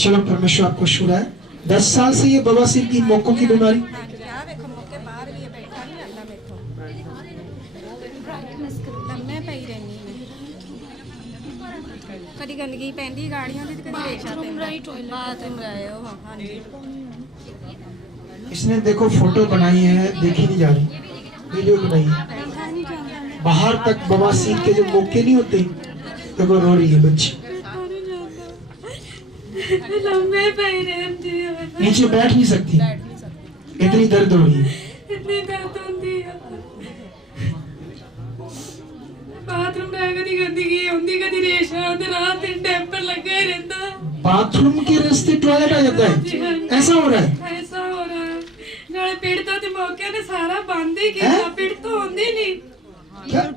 चलो परमेश्वर आपको शुरू है। 10 साल से ये बवासीर की मोकों की बीमारी कभी गंदगी पैंदी गाड़ियों की कभी रेशा इसने देखो फोटो बनाई है, देखी नहीं जा रही, वीडियो बनाई है। बाहर तक बवासीर के जो मौके नहीं होते तो वो रो रही है बच्ची। नीचे बैठ नहीं सकती, इतनी दर्द हो रही है। बाथरूम के रास्ते टॉयलेट आ जाता है, ऐसा हो रहा है।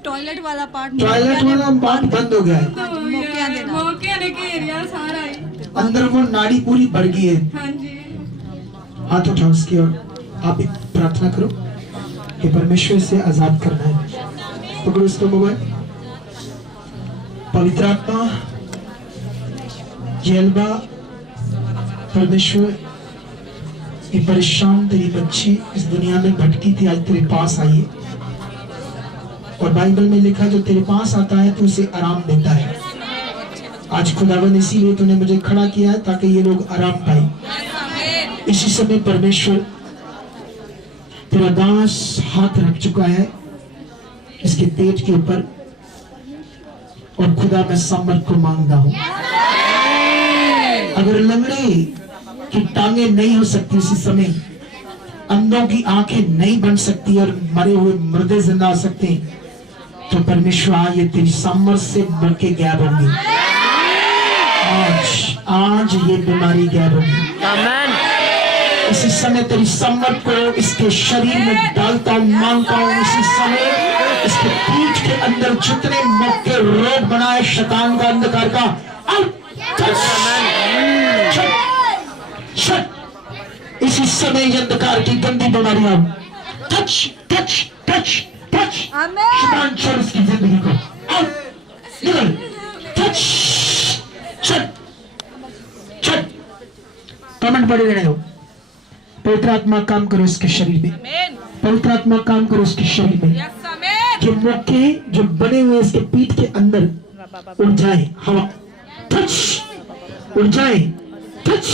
टॉयलेट वाला पार्ट बंद हो गया है, अंदर वो नाड़ी पूरी भर गई है। हाथ उठाओ उसकी ओर, आप भी प्रार्थना करो कि परमेश्वर से आजाद करना है। पकड़ो उसका मोबाइल। पवित्र आत्मा जेलबा, परमेश्वर ये परेशान तेरी बच्ची इस दुनिया में भटकी थी, आज तेरे पास आई है। और बाइबल में लिखा जो तेरे पास आता है तो उसे आराम देता है। आज खुदावन इसीलिए तूने मुझे खड़ा किया है ताकि ये लोग आराम पाए। इसी समय परमेश्वर तेरा दास हाथ रख चुका है इसके पेट के ऊपर, और खुदा मैं सामर्थ को मांगता हूं। अगर लंगड़े की टांगे नहीं हो सकती इसी समय, अंधों की आंखें नहीं बन सकती और मरे हुए मुर्दे जिंदा हो सकते, तो परमेश्वर ये तेरी सामर्थ से मौके गैब होंगे। आज ये बीमारी गैब होगी। आमीन। इसी समय तेरी सामर्थ को इसके शरीर में डालता हूं, मांगता हूं। इसी समय इसके पीठ के अंदर जितने मौके रोग बनाए शैतान का, अंधकार का, इसी समय ये अंधकार की गंदी बीमारियां टच टच टच टच शैतान छोड़ इसकी जिंदगी को, निकल, टच, छट छट। कमेंट पढ़े रहने दो। पवित्र आत्मा काम करो इसके शरीर में, पवित्र आत्मा काम करो इसके शरीर में। जो मौके जो बने हुए इसके पीठ के अंदर उड़ जाए, हवा टच उड़ जाए, टच।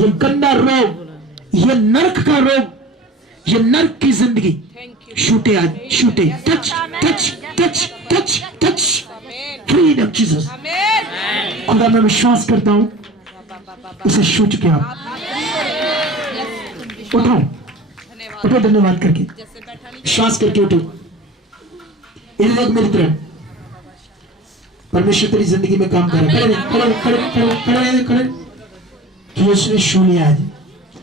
ये गंदा रोग, ये नर्क का रोग, ये नर्क की जिंदगी शूटे आज, शूटे, touch touch touch touch touch. Freedom Jesus. खुदा मैं विश्वास करता हूं इसे छू चुके आप। उठो उठो, धन्यवाद करके, विश्वास करके उठो। इधर देख मेरी तरफ, परमेश्वर तेरी जिंदगी में काम कर रहा है। खड़े खड़े खड़े खड़े खड़े। तो उसने छू लिया है।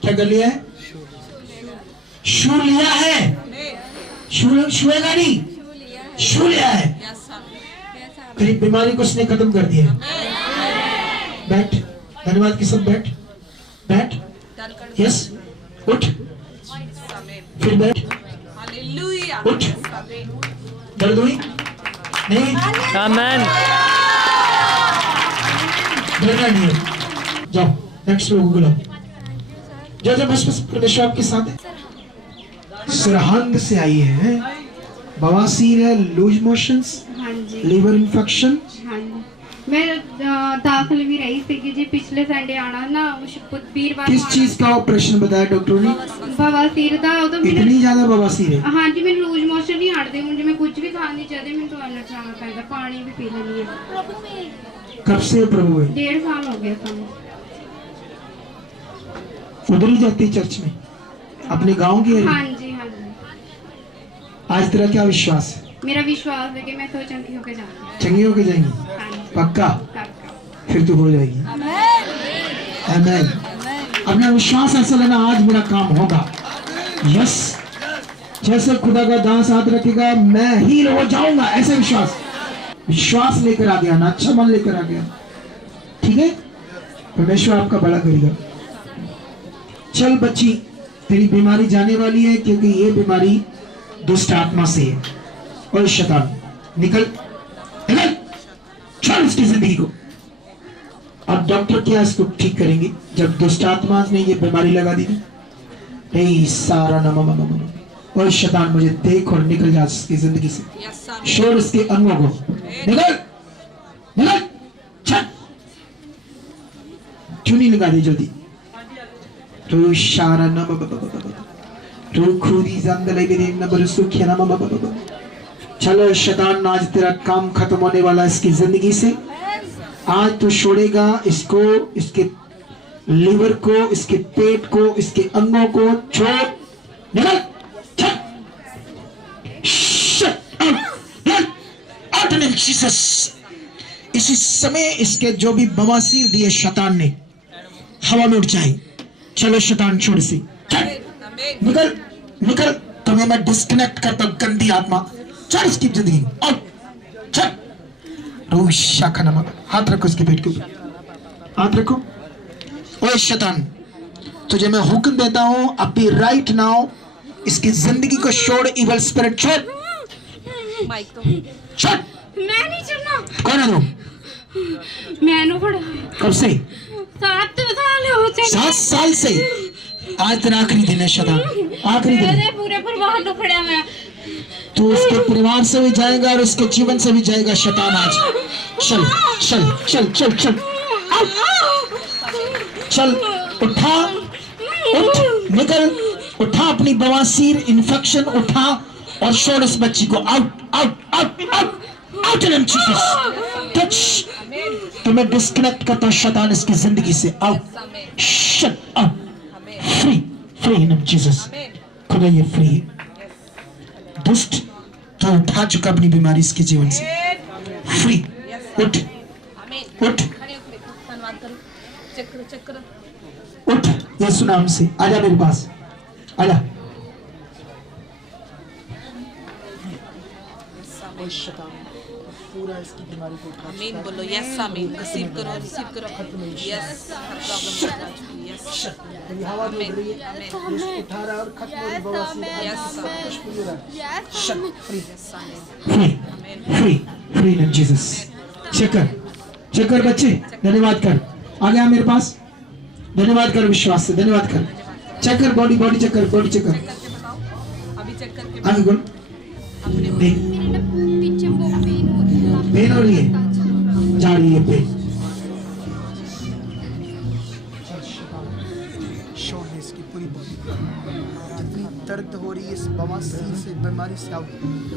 क्या कर लिया है? छू लिया है। छुएगा नहीं, छू लिया है। तेरी बीमारी को उसने खत्म कर दिया। बैठ, धन्यवाद के सब बैठ, बैठ, यस, उठ, फिर बैठ, उठ। दर्द हुई नहीं? आमीन। डरना नहीं है। जाओ नेक्स्ट लोग बुलाओ। जो बस बस परमेश्वर आपके साथ है। सरहंद से आई है, बवासीर है, लूज मोशंस, लीवर इन्फेक्शन। मैं दाखिल भी रही थी जी, पिछले संडे आना ना वीरवार। किस चीज का ऑपरेशन बताया डॉक्टर ने? बवासीर दा। इतनी ज्यादा बवासीर है? हाँ जी, मैं लूज मोशन नहीं हटते, मुझे मैं कुछ भी खा नहीं चाहती, मैं टॉयलेट जाना पैदा, पानी भी पी लेनी है। कब से प्रभु है? 1.5 साल हो गया था। उधर ही जाती चर्च में अपने गांव की? हाँ जी, हाँ जी। आज तेरा क्या विश्वास है? मेरा विश्वास है कि मैं तो चंगी होके जाऊंगी। चंगी होके जाएंगी? हाँ जी, पक्का? पक्का। फिर तो हो जाएगी। आमीन। अपना विश्वास ऐसा लेना, आज मेरा काम होगा। यस, जैसे खुदा का दास हाथ रखेगा मैं हील हो जाऊंगा, ऐसा विश्वास, विश्वास लेकर आ गया ना, अच्छा मन लेकर आ गया। ठीक है, परमेश्वर आपका बड़ा करेगा। चल बच्ची, तेरी बीमारी जाने वाली है, क्योंकि ये बीमारी दुष्ट आत्मा से है। और शैतान निकल, निकल, छोड़ इसकी जिंदगी को। अब डॉक्टर क्या इसको ठीक करेंगे? जब दुष्ट आत्मा ने ये बीमारी लगा दी थी, नहीं सारा नम और शैतान मुझे देख और निकल जा इसकी जिंदगी से, छोड़ इसके अंगों को, निकल निकल, चल क्यों नहीं लगा दी जल्दी? तो सारा नम तो खुदी जंदले भी न बरसुखिया नम। चलो शैतान, आज तेरा काम खत्म होने वाला इसकी जिंदगी से। आज तू छोड़ेगा इसको, इसके लिवर को, इसके पेट को, इसके अंगों को, छोड़, निकल, चल, जीसस। इसी समय इसके जो भी बवासीर दिए शैतान ने हवा में उड़ जाए। चलो शैतान छोड़ से, चल, निकल निकल, तुम्हें मैं डिस्कनेक्ट करता हूं गंदी आत्मा, चल इसकी जिंदगी और चल। हाथ रखो इसके पेट के ऊपर, हाथ रखो। ओए शैतान, तुझे मैं हुक्म देता हूं अभी राइट नाउ इसकी जिंदगी को छोड़, इवल स्पिरिट छोड़, छोड़। मैं नहीं चलना। कौन है तू? मैंने पढ़ा। कब से? 7 साल हो चुके। 7 साल से? आज तेरा आखिरी दिन है शैतान, आखिरी दिन। मेरे पूरे परिवार को पढ़ा मैं। तू उसके परिवार से भी जाएगा और उसके जीवन से भी जाएगा शैतान आज। चल चल चल चल चल चल, उठा, उठ, निकल, उठा अपनी बवासीर इन्फेक्शन उठा और छोड़ इस बच्ची को। Out out out out out in Jesus. Touch, तुम्हें डिस्कनेक्ट करता शैतान इसकी जिंदगी से। Out, shut up, free free in Jesus. खुदा ये फ्री है। दुष्ट तो उठा चुका अपनी बीमारी इसके जीवन से। फ्री, उठ उठ उठ, यीशु नाम से आजा मेरे पास, आजा। पूरा इसकी बीमारी को उठा। आमीन बोलो, यस आमीन। रिसीव करो, रिसीव करो, यस। हर प्रॉब्लम हटा चुकी, यस। तेरी हवा जो उड़ रही है, इसको उठा रहा है और खत्म हो बवासीर, यस कुछ भी हो रहा है। आमीन। Free free free in Jesus. Check कर बच्चे, धन्यवाद कर, आ गया मेरे पास, धन्यवाद कर, विश्वास से धन्यवाद कर। चेक कर, बॉडी बॉडी चेक कर, बॉडी चेक कर, अभी चेक करके आगे बोल। पेन हो रही है, जा रही है पेन। इसकी पूरी बॉडी जितनी दर्द हो रही है इस बवासीर से, बीमारी से, आउट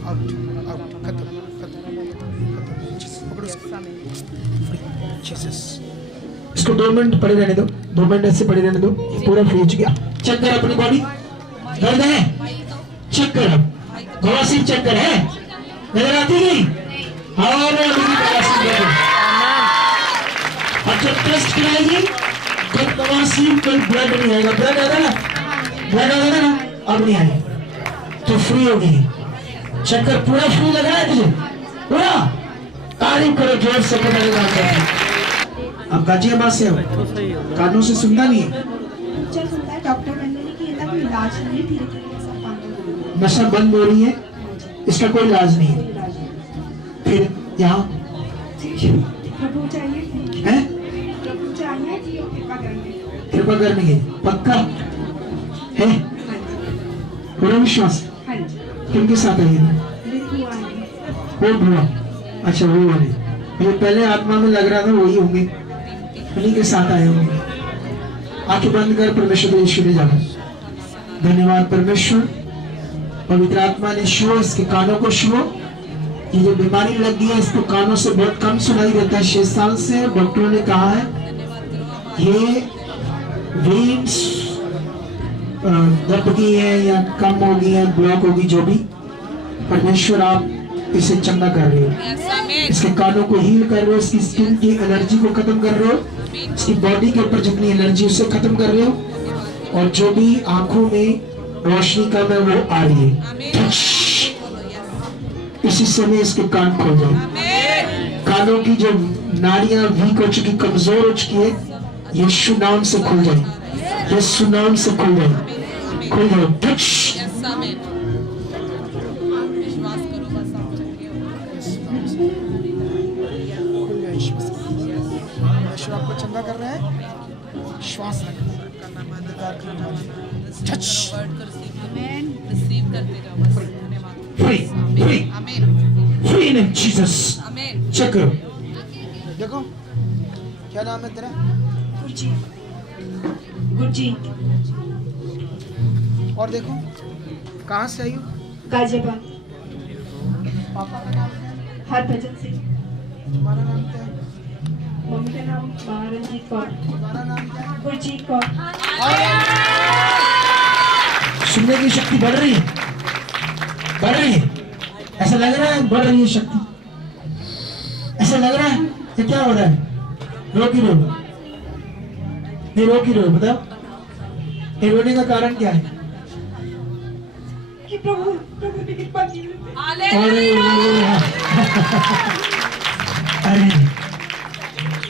आउट आउट, खत्म खत्म खत्म। पकड़ो इसको, जीसस। इसको 2 मिनट पड़े रहने दो, 2 मिनट ऐसे पड़े रहने दो, पूरा फ्री हो गया। चेक कर अपनी बॉडी, दर्द है, चेक कर, बवासीर चेक कर, है नजर आती नहीं? और अच्छा टेस्ट कराएगी, कोई बवासीर, कोई ब्लड नहीं आएगा। ब्लड आएगा ना, ब्लड आएगा ना, अब नहीं आएगा, तो फ्री होगी। चक्कर पूरा फ्री लग रहा है तुझे, पूरा। तारीफ करो जोर से। अब गाजियाबाद से हो, कानों से सुनता नहीं है, डॉक्टर बनने की कोई इलाज नहीं, धीरे-धीरे नशा बंद हो रही है, इसका कोई इलाज नहीं है। फिर यहाँ प्रभु चाहिए है, प्रभु चाहिए कि कृपा करने की पक्का है, पूरा विश्वास। हाँ जी, किनके साथ है? वो बुआ, अच्छा वो वाले, मुझे पहले आत्मा में लग रहा था वही होंगे, उन्हीं के साथ आए होंगे। आंखें बंद कर, परमेश्वर को यीशु ने जाना। धन्यवाद परमेश्वर, पवित्र आत्मा ने छुओ, इसके कानों को छुओ। ये जो बीमारी लग गई है इसको कानों से बहुत कम सुनाई देता है 6 साल से। डॉक्टरों ने कहा है ये वेन्स दब गई है या कम हो गई है, ब्लॉक होगी, जो भी। परमेश्वर आप इसे चंगा कर रहे हो, इसके कानों को हील कर रहे हो, इसकी स्किन की एलर्जी को खत्म कर रहे हो, इसकी बॉडी के ऊपर जितनी एलर्जी उसे खत्म कर रहे हो, और जो भी आंखों में रोशनी कम है वो आ रही है। इसी समय इसके कान खोल जाए, कानों की जो नाड़ियां वीक हो चुकी, कमजोर हो चुकी है, यीशु नाम से खुल जाए, यीशु नाम से खुल जाए, खुल जाए। विश्वास करो, बस आपको श्वास टच रिसीव करते जाओ बस धन्यवाद फ्री फ्री आमीन फ्री इन जीसस आमीन चेक करो देखो क्या नाम है तेरा गुरजीत गुरजीत और देखो कहाँ से आई हो गाजियाबाद पापा का नाम क्या है हरभजन सिंह तुम्हारा नाम क्या है मम्मी का नाम रंजीत कौर तुम्हारा नाम क्या है गुरजीत कौर सुनने की शक्ति बढ़ रही है ऐसा लग रहा है बढ़ रही है शक्ति ऐसा लग रहा है ये क्या हो रहा है रो की रो नहीं रो की रो बताओ ये रोने का कारण क्या है कि प्रभु प्रभु ने कृपा की अरे अरे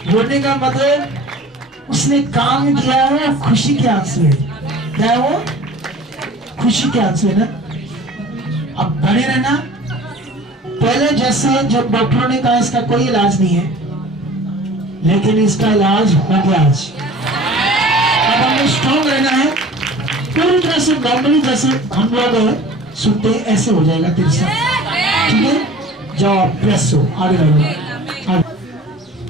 रोने का मतलब उसने काम किया है खुशी के आंसू है क्या है वो खुशी के आंसू है ना अब बने रहना पहले जैसे जब डॉक्टरों ने कहा इसका कोई इलाज नहीं है लेकिन इसका इलाज हो गया आज अब हमें स्ट्रॉन्ग रहना है पूरी तरह से नॉर्मली जैसे हम लोग सुनते हैं ऐसे हो जाएगा तेरे साथ ठीक है जाओ प्रेस हो आगे बढ़ो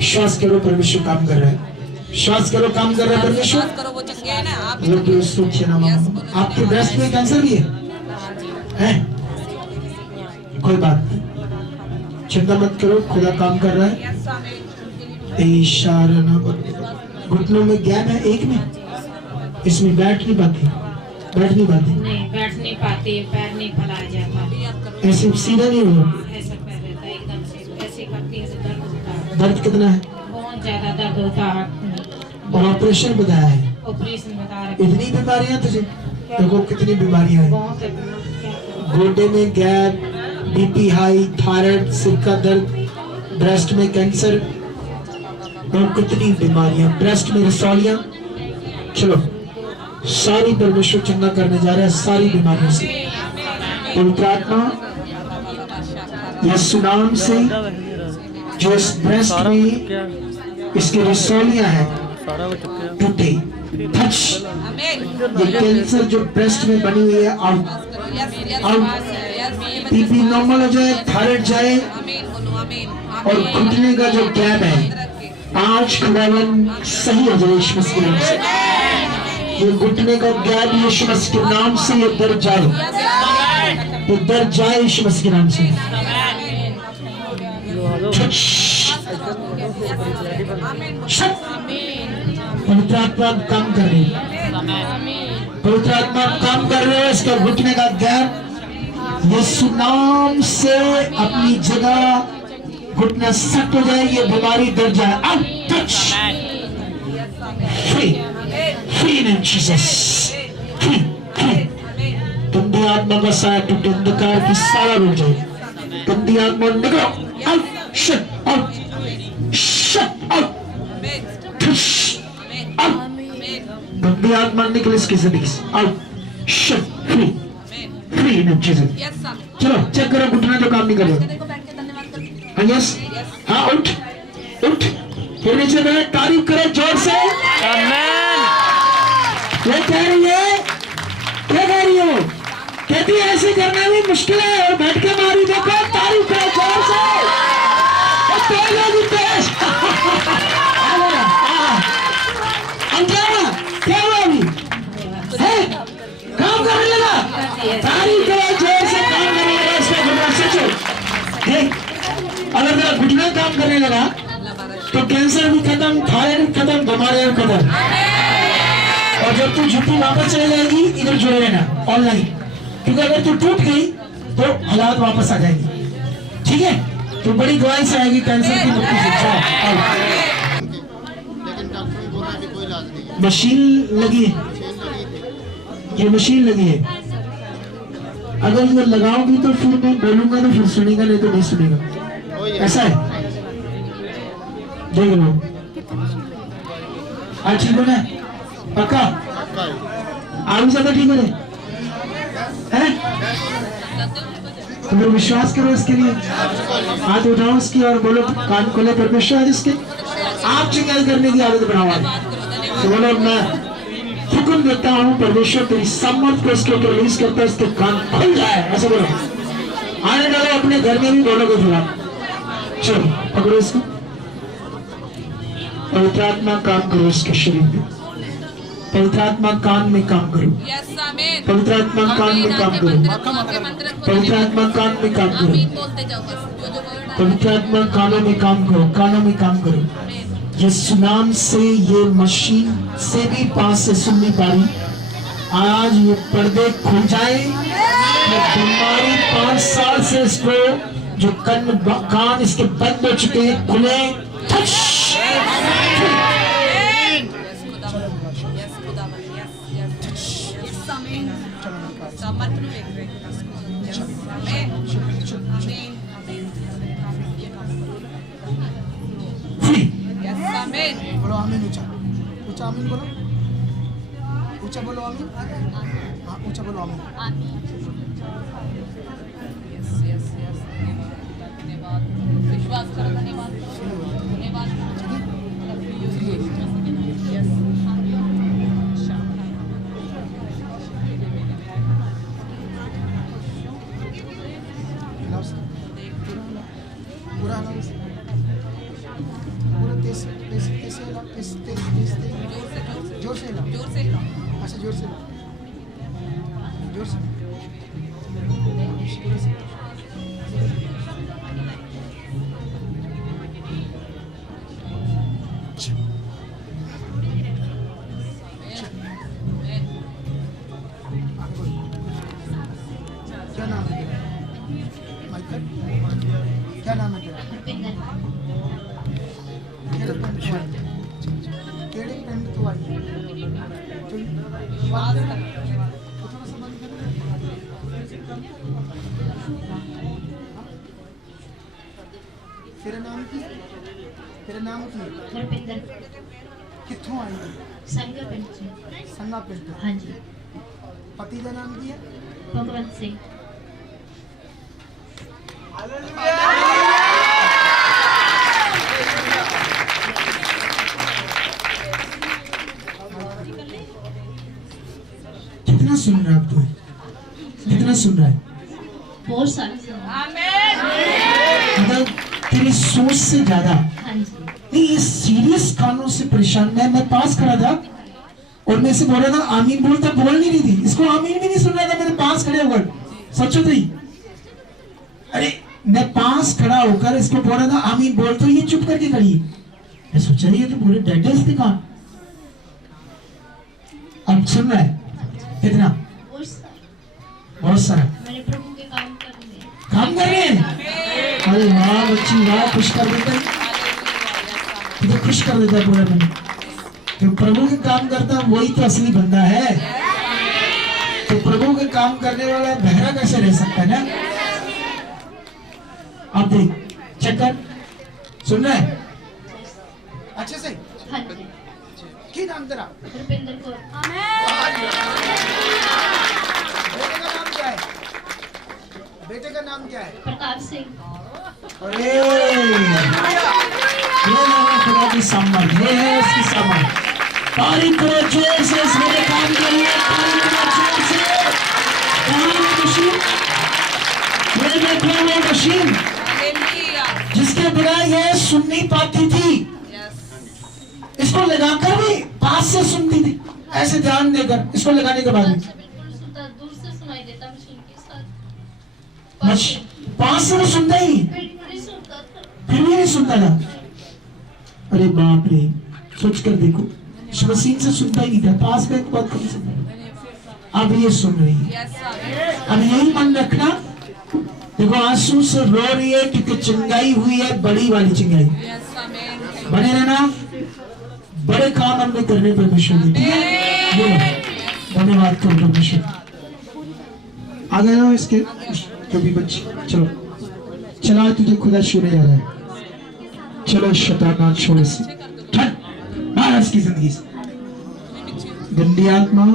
श्वास करो परमेश्वर काम कर रहा है श्वास करो काम कर रहा है परमेश्वर करो वो चंगे है ना आप आपके ब्रेस्ट में कैंसर भी है कोई बात नहीं चिंता मत करो खुदा काम कर रहा है इशारा ना करो घुटनों में गैप है एक में इसमें बैठ नहीं पाती नहीं बैठ नहीं पाती पैर नहीं फैलाया जाता ऐसे सीधा नहीं हो ऐसा पैर रहता है एकदम से ऐसे करती है तो दर्द होता है दर्द कितना है बहुत ज्यादा दर्द होता है और ऑपरेशन बताया है ऑपरेशन बता रहे इतनी बीमारियां तुझे देखो कितनी बीमारियां हैं बहुत है, क्या करूं? गोडे में गैप बीपी हाई थायराइड सिर का दर्द ब्रेस्ट में कैंसर और कितनी बीमारियां ब्रेस्ट में रसौलियां चलो सारी परमेश्वर चंगा करने जा रहा है सारी बीमारियों से पवित्र आत्मा यीशु नाम से जो इस ब्रेस्ट में इसकी रसौलियां हैं टूटे टच ये कैंसर जो ब्रेस्ट में बनी हुई है आउट बीपी नॉर्मल हो जाए थायराइड जाए और घुटने का जो गैप है आज खुदावन सही हो जाए यीशु मसीह के नाम से ये घुटने का गैप यीशु मसीह के नाम से ये दर्द जाए यीशु मसीह के नाम से पवित्र आत्मा काम कर रही है पवित्र आत्मा काम कर रहे हैं इसका घुटने का गैप यीशु नाम से अपनी जगह घुटना सख्त हो जाए ये बीमारी दर्द जाए अब touch free free in Jesus free free गंदी आत्मा का साया टूटे अंधकार की सारा रुक जाए गंदी आत्मा निकलो आउट शट आउट गंदी आत्मा निकले इसकी जिंदगी से out shut free free in Jesus चलो चेक करो घुटना जो काम नहीं करेगा यस हाँ उठ उठ फिर नीचे में तारीफ करो जोर से आमीन ये कह रही है क्या कह रही हो कहती है ऐसे करना भी मुश्किल है और बैठ के मारी देखो तारीफ करो जोर से तेज होगी तेज क्या हुआ अभी है काम करने लगा तारीफ करो जोर से काम करने लगा इसका घुटना सोचो अगर मेरा घुटना काम करने लगा तो कैंसर भी खत्म थायराइड भी खत्म बीमारियां भी खत्म और जब तू झुट्टी वापस चले जाएगी इधर जुड़े रहना ऑनलाइन क्योंकि अगर तू टूट गई तो हालात वापस आ जाएंगे ठीक है तो बड़ी दवाई से आएगी कैंसर की मुक्ति से मशीन लगी है ये मशीन लगी है अगर ये लगाओगी तो फिर मैं बोलूंगा तो फिर सुनेगा नहीं तो नहीं सुनेगा ऐसा है देख लो आज ठीक होना है पक्का आलू ज्यादा ठीक होने हैं तो फिर विश्वास करो इसके लिए हाथ उठाओ इसकी और बोलो कान खोले परमेश्वर इसके आप चिंगाई करने की आदत बनाओ तो बोलो मैं हुक्म देता हूँ परमेश्वर तेरी सम्मत को इसके ऊपर रिलीज करता है, इसके कान खुल जाए। ऐसे बोलो, आने वाले अपने घर में भी बोलोगे थोड़ा। चलो पकड़ो इसको, पवित्र आत्मा काम करो इसके शरीर में, पवित्र आत्मा कान में काम करो, पवित्र आत्मा कान में काम करो, पवित्र आत्मा कान में काम करो, पवित्र आत्मा कानों में काम करो, कानों में काम करो। यीशु नाम से ये मशीन से भी पास से सुन नहीं पा रही, आज ये पर्दे खुल जाए। ये बीमारी 5 साल से इसको जो कान इसके बंद हो चुके हैं खुले। बोलो आमीन, ऊंचा ऊंचा आमीन बोलो, ऊंचा बोलो आमीन, हाँ ऊंचा बोलो आमीन। धन्यवाद, विश्वास करो, धन्यवाद, धन्यवाद। पूरा जोर से हिलाओ, जोर से हिलाओ। अच्छा जोर से जोर से क्या नाम है तेरा? माइकल, क्या नाम है तेरा? केड़े पिंड तो आई है? तेरा नाम की? तेरा नाम की? हरपिंदर। कित्थों आई है? संगा पिंड से। संगा पिंड। हाँ जी। पति का नाम की है? भगवंत सिंह। कितना सुन रहा है आपको? कितना सुन रहा है? बहुत सारा। मतलब तेरी सोच से ज्यादा। हाँ जी। नहीं, ये सीरियस कानों से परेशान। मैं पास खड़ा था और मैं इसे बोल रहा था आमीन बोल, तब बोल नहीं रही थी। इसको आमीन भी नहीं सुन रहा था, मेरे पास खड़े होकर। सोचो तो ही, अरे मैं पास खड़ा होकर इसको बोल रहा था आमीन बोल, तो ये चुप करके खड़ी है। मैं सोचा ये तो पूरे डेटेल्स दिखा। अब सुन रहा है कितना? बहुत सारा। मैंने प्रभु के काम करने। काम कर रहे हैं। अरे वाह बच्ची वाह, खुश कर देता है, तो खुश कर देता है पूरा मन। तो प्रभु के काम करता वही तो असली बंदा है। तो प्रभु के काम करने वाला बहरा कैसे रह सकता है ना? अब देख, चक्कर सुन रहा है अच्छे से? हाँ जी। की नाम तेरा? हरपिंदर को। बेटे का नाम क्या है? बेटे का नाम क्या है? प्रताप सिंह। अरे ये खुदा की सम्मान, ये है उसकी सम्मान। तारीफ करो जोर से इस मेरे काम के लिए, तारीफ करो जोर से। मशीन, ये देखो वो मशीन जिसके बिना ये सुन नहीं पाती थी, इसको लगाकर भी पास से सुनती थी, ऐसे ध्यान देकर। इसको लगाने के बाद दूर से सुनाई देता मशीन के साथ। पास से वो सुनता ही नहीं सुनता था। फिर भी नहीं सुनता था। अरे बाप रे, सोच कर देखो, इस मशीन से सुनता ही नहीं था, पास में बहुत कम सुनता। अब ये सुन रही है। अब यही मन रखना। देखो आंसू से रो रही है क्योंकि चिंगाई हुई है, बड़ी वाली चिंगाई। बने रहना, बड़े काम हमने करने परमेश्वर ने। धन्यवाद करो परमेश्वर। आ गए ना इसके जो भी बच्चे। चलो चला, तुझे खुदा छूने जा रहा है। चलो शैतान छोड़ से, बाहर इसकी जिंदगी से गंदी आत्मा।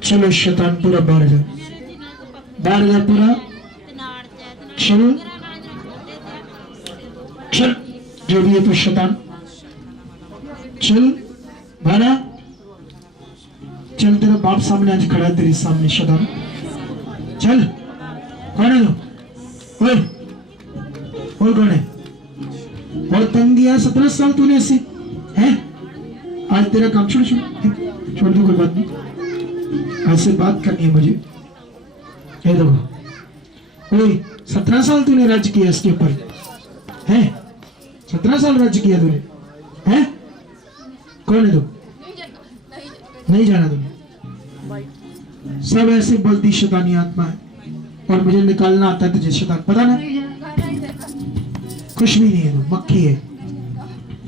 चलो शैतान पूरा बाहर जा, बाहर जा पूरा। चलो चल जो भी है तू शैतान, चल भाना, चल तेरा बाप सामने आज खड़ा है, तेरे सामने शैतान, चल। कौन है तू? ओए, और कौन है? और तंग दिया 17 साल तूने ऐसे हैं? आज तेरा काम छोड़ दो, कोई बात नहीं, ऐसे बात करनी है मुझे। ये देखो, ओए 17 साल तूने राज्य किया इसके ऊपर, हैं? 17 साल राज्य किया तूने, हैं? कौन है तू? नहीं जाना तुमने? सब ऐसे बोलती शैतानी आत्मा है, और मुझे निकालना आता है तुझे शैतान, पता ना? कुछ भी नहीं है तू, मक्खी है।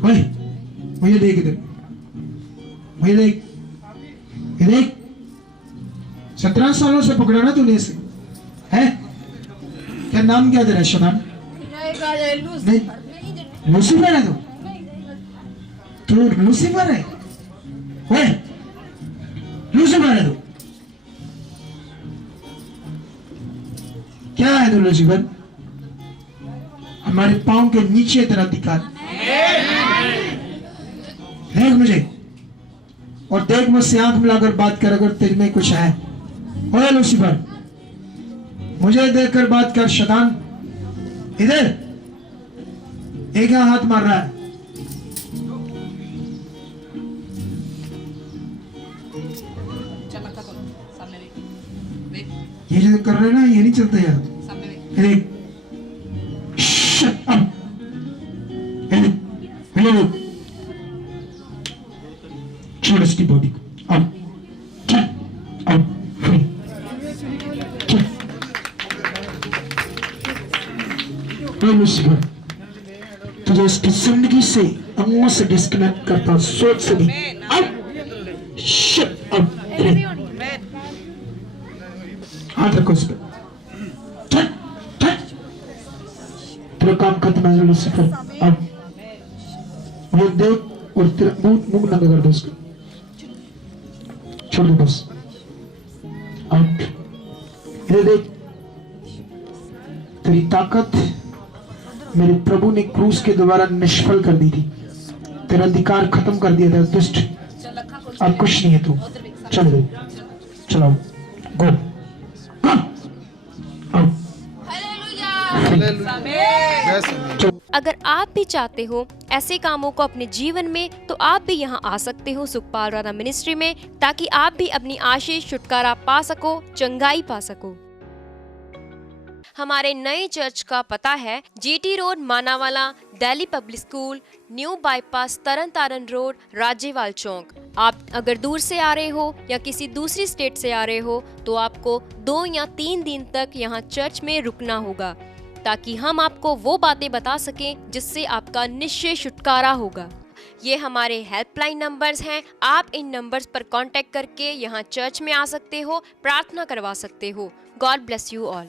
ओए, मुझे देख इधर, मुझे देख, ये देख, 17 सालों से पकड़ा ना तूने इसे, है? क्या नाम क्या तेरा शैतान? नहीं, लूसीफर है तू लूसीफर है? ओए, लूसीफर है तू? क्या है तू लूसीफर? हमारे पांव के नीचे तेरा अधिकार, देख मुझे, और देख मुझसे आंख मिलाकर बात कर, अगर तेरे में कुछ है। ओए लूसीफर, मुझे देखकर बात कर शैतान, इधर ये क्या हाथ मार रहा है? चल रखा करो, सामने देख, ये जो कर रहे हैं ना, ये नहीं चलता यार। सामने देख। ये देख, Shut up. ये देख, ये देख, छोड़ इसकी बॉडी को, अब चल, अब फ्री, चल। ओए लूसीफर, तुझे इसकी जिंदगी से, अंगों से डिस्कनेक्ट करता, सोच से भी, अब शट अप, हाथ रखो इस पर, चल चल, तेरा काम खत्म है लूसीफर। अब वो देख और तेरा मुंह नंगा कर दो उसका, छोड़ दो बस, आउट। ये देख, तेरी ताकत मेरे प्रभु ने क्रूस के द्वारा निष्फल कर दी थी, तेरा अधिकार खत्म कर दिया था दुष्ट, अब कुछ नहीं है तू, चल दो, चलाओ, गो, अगर आप भी चाहते हो ऐसे कामों को अपने जीवन में, तो आप भी यहाँ आ सकते हो सुखपाल राणा मिनिस्ट्री में, ताकि आप भी अपनी आशीष छुटकारा पा सको, चंगाई पा सको। हमारे नए चर्च का पता है GT road Manawala, Delhi public school, new bypass, Tarn Taran road, Rajewal chowk. आप अगर दूर से आ रहे हो या किसी दूसरी स्टेट से आ रहे हो, तो आपको 2 या 3 दिन तक यहाँ चर्च में रुकना होगा, ताकि हम आपको वो बातें बता सकें जिससे आपका निश्चय छुटकारा होगा। ये हमारे हेल्पलाइन नंबर्स हैं, आप इन नंबर्स पर कांटेक्ट करके यहाँ चर्च में आ सकते हो, प्रार्थना करवा सकते हो। God bless you all.